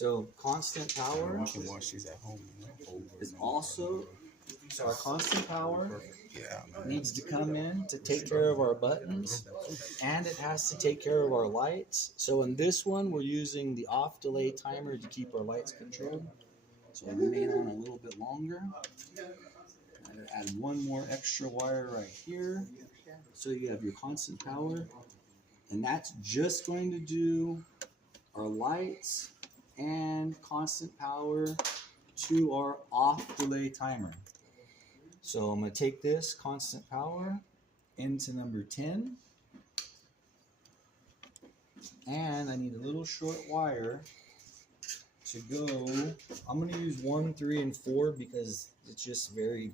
So constant power You can watch these at home. is also, so our constant power Yeah. needs to come in to take care of our buttons, and it has to take care of our lights. So in this one, we're using the off delay timer to keep our lights controlled. So I'll remain on a little bit longer. I'm gonna add one more extra wire right here. So you have your constant power, and that's just going to do our lights and constant power to our off delay timer. So I'm going to take this constant power into number 10, and I need a little short wire to go. I'm going to use 1, 3, and 4 because it's just very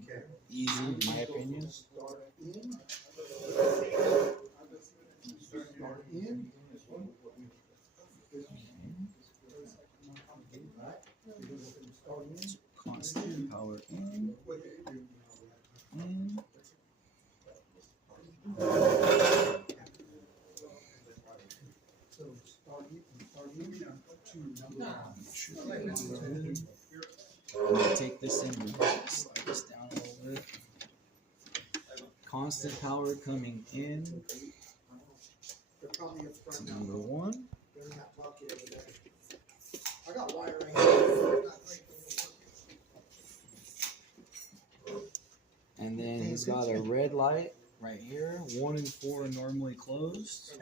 easy in my opinion. Constant power in. I'm going to take this in and slide this down a little bit. Constant power coming in to number 1. I got wire right here. And then he's got a red light right here. 1 and 4 are normally closed.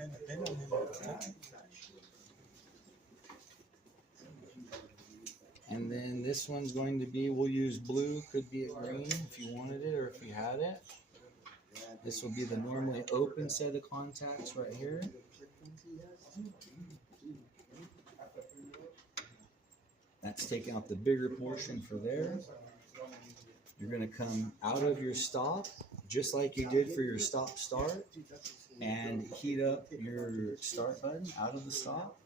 And then this one's going to be, we'll use blue, could be a green if you wanted it or if you had it. This will be the normally open set of contacts right here. That's taking out the bigger portion for there. You're going to come out of your stop, just like you did for your stop start, and heat up your start button out of the stop.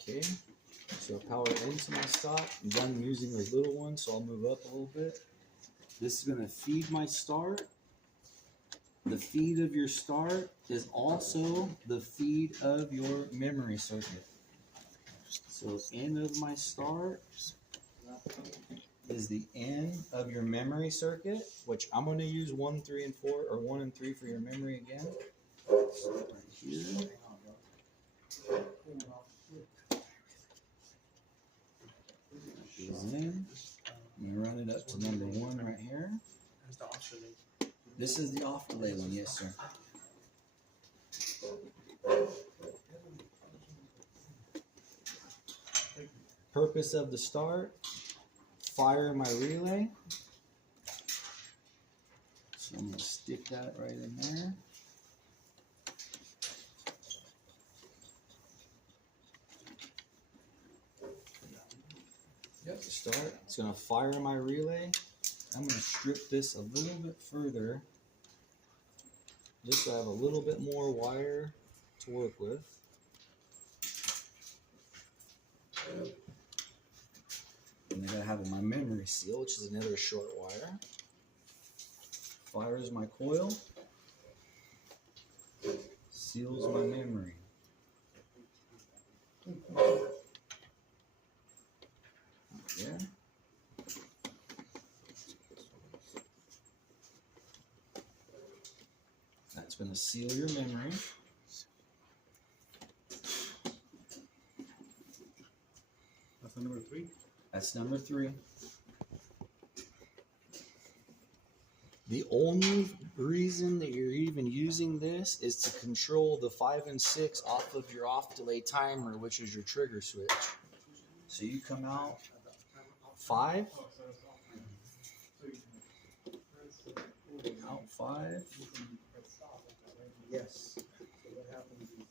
Okay, so power into my stop. I'm done using the little one, so I'll move up a little bit. This is going to feed my start. The feed of your start is also the feed of your memory circuit. So end of my start is the end of your memory circuit, which I'm going to use 1, 3, and 4, or 1 and 3 for your memory again. So right here. Goes in. I'm going to run it up to number 1 right here. This is the off delay one, yes sir. Purpose of the start, fire my relay. So I'm going to stick that right in there. Yep, start. It's going to fire my relay. I'm going to strip this a little bit further, just so I have a little bit more wire to work with. And I gotta have my memory seal, which is another short wire. Fires my coil, seals my memory. Yeah. That's going to seal your memory. That's number 3. That's number 3. The only reason that you're even using this is to control the 5 and 6 off of your off delay timer, which is your trigger switch. So you come out 5, out 5. Yes. So what happens is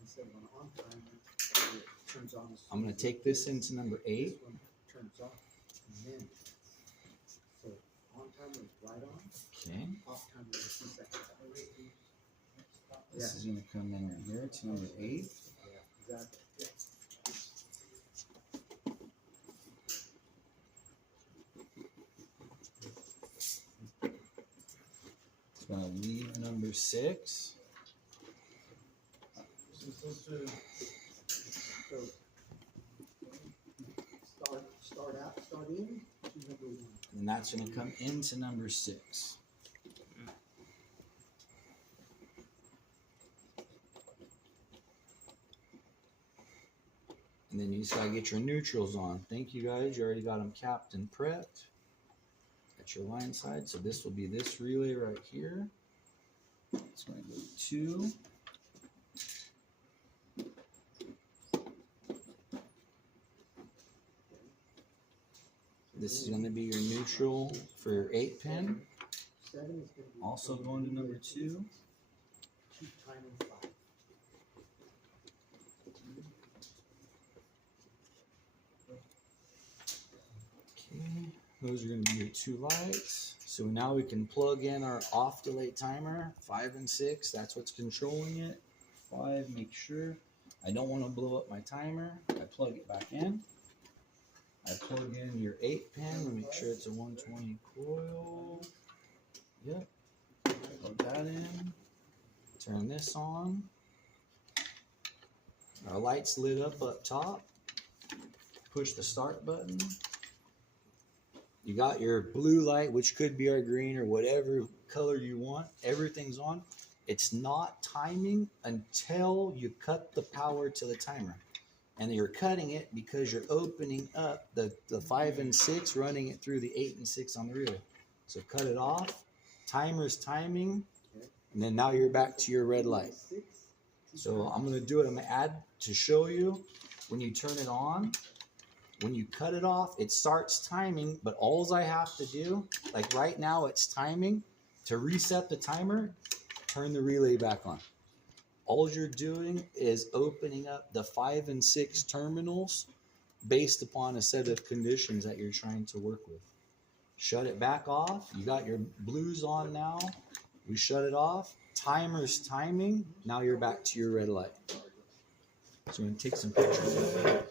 instead of an on timer, it turns on. I'm going to take this into number 8. This one turns off, and then so on timer is right on. Okay. Off timer is 2 seconds. This is going to come in right here to number 8. Yeah, exactly. Yeah. It's going to leave number 6. So start in to number 1. And that's going to come into number 6. And then you just got to get your neutrals on. Thank you guys. You already got them capped and prepped at your line side. So this will be this relay right here. It's going to go 2. This is going to be your neutral for your 8 pin. 7 is going to be Also going to number 2. 2 times 5. Okay, those are going to be your 2 lights. So now we can plug in our off delay timer, 5 and 6. That's what's controlling it. 5, make sure. I don't want to blow up my timer. I plug it back in. I plug in your 8 pin and make sure it's a 120 coil. Yep. Plug that in. Turn this on. Our light's lit up top. Push the start button. You got your blue light, which could be our green or whatever color you want. Everything's on. It's not timing until you cut the power to the timer. And you're cutting it because you're opening up the 5 and 6, running it through the 8 and 6 on the relay. So cut it off. Timer's timing. And then now you're back to your red light. So I'm going to do it. I'm going to add to show you when you turn it on. When you cut it off, it starts timing, but all I have to do, like right now it's timing, to reset the timer, turn the relay back on. All you're doing is opening up the 5 and 6 terminals based upon a set of conditions that you're trying to work with. Shut it back off. You got your blues on now. We shut it off. Timer's timing. Now you're back to your red light. So I'm going to take some pictures of it.